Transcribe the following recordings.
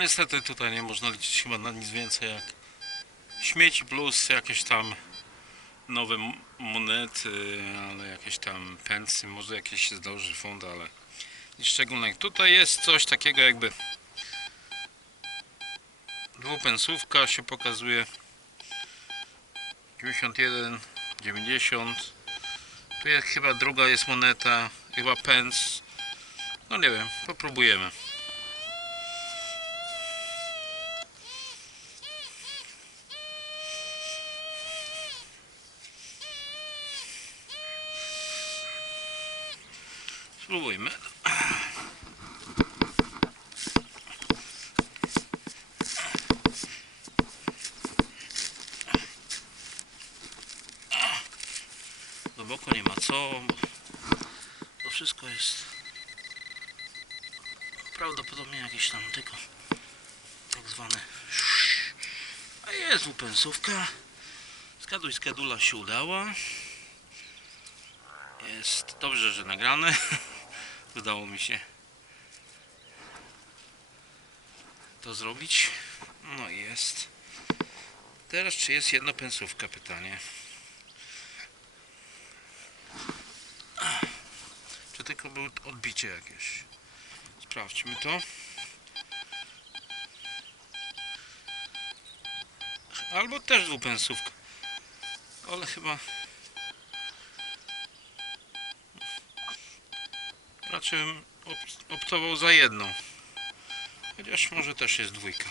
niestety tutaj nie można liczyć chyba na nic więcej jak śmieci plus jakieś tam nowe monety, ale jakieś tam pensy, może jakieś się zdąży fund, ale nic szczególnego. Tutaj jest coś takiego jakby dwupensówka się pokazuje. 91, 90 tu jest chyba druga jest moneta, chyba pence. No nie wiem, popróbujemy Spróbujmy. Głęboko nie ma co, bo to wszystko jest prawdopodobnie jakieś tam tylko tak zwane a jest upensówka zgaduj skedula się udała. Jest dobrze, że nagrane udało mi się to zrobić. No jest. Teraz czy jest jedna pensówka pytanie? Czy tylko było odbicie jakieś? Sprawdźmy to. Albo też dwupensówka. Ale chyba op- optował za jedną. Chociaż może też jest dwójka.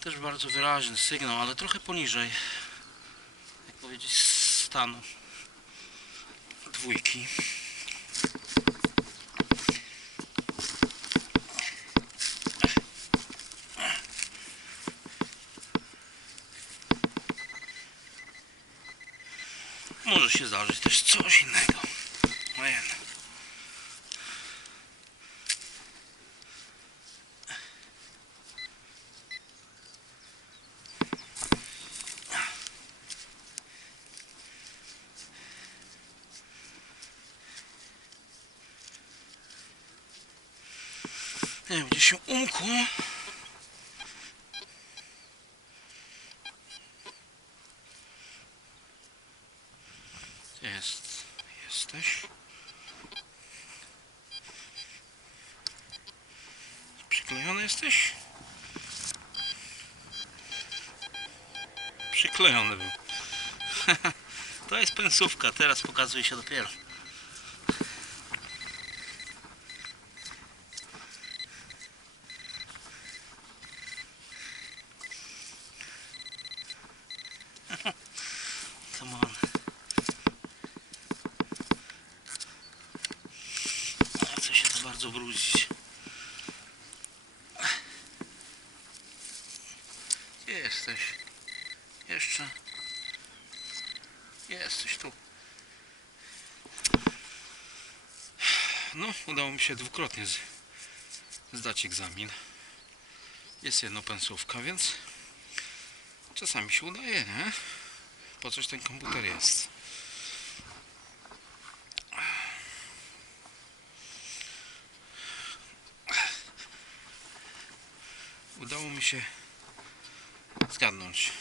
Też bardzo wyraźny sygnał, ale trochę poniżej jak powiedzieć stanu dwójki. Może się zdarzyć też coś innego. No jednak Nie wiem, gdzie się umkło. Jest. Jesteś. Przyklejony jesteś? Przyklejony był. to jest pensówka, teraz pokazuje się dopiero. Come on. Chcę się to bardzo brudzić. Gdzie jesteś? Jeszcze. Jesteś tu. No, udało mi się dwukrotnie zdać egzamin. Jest jedna pensówka, więc czasami się udaje, nie? Po coś ten komputer jest. Udało mi się zgadnąć.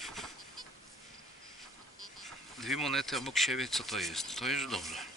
Dwie monety obok siebie, co to jest? To już dobrze.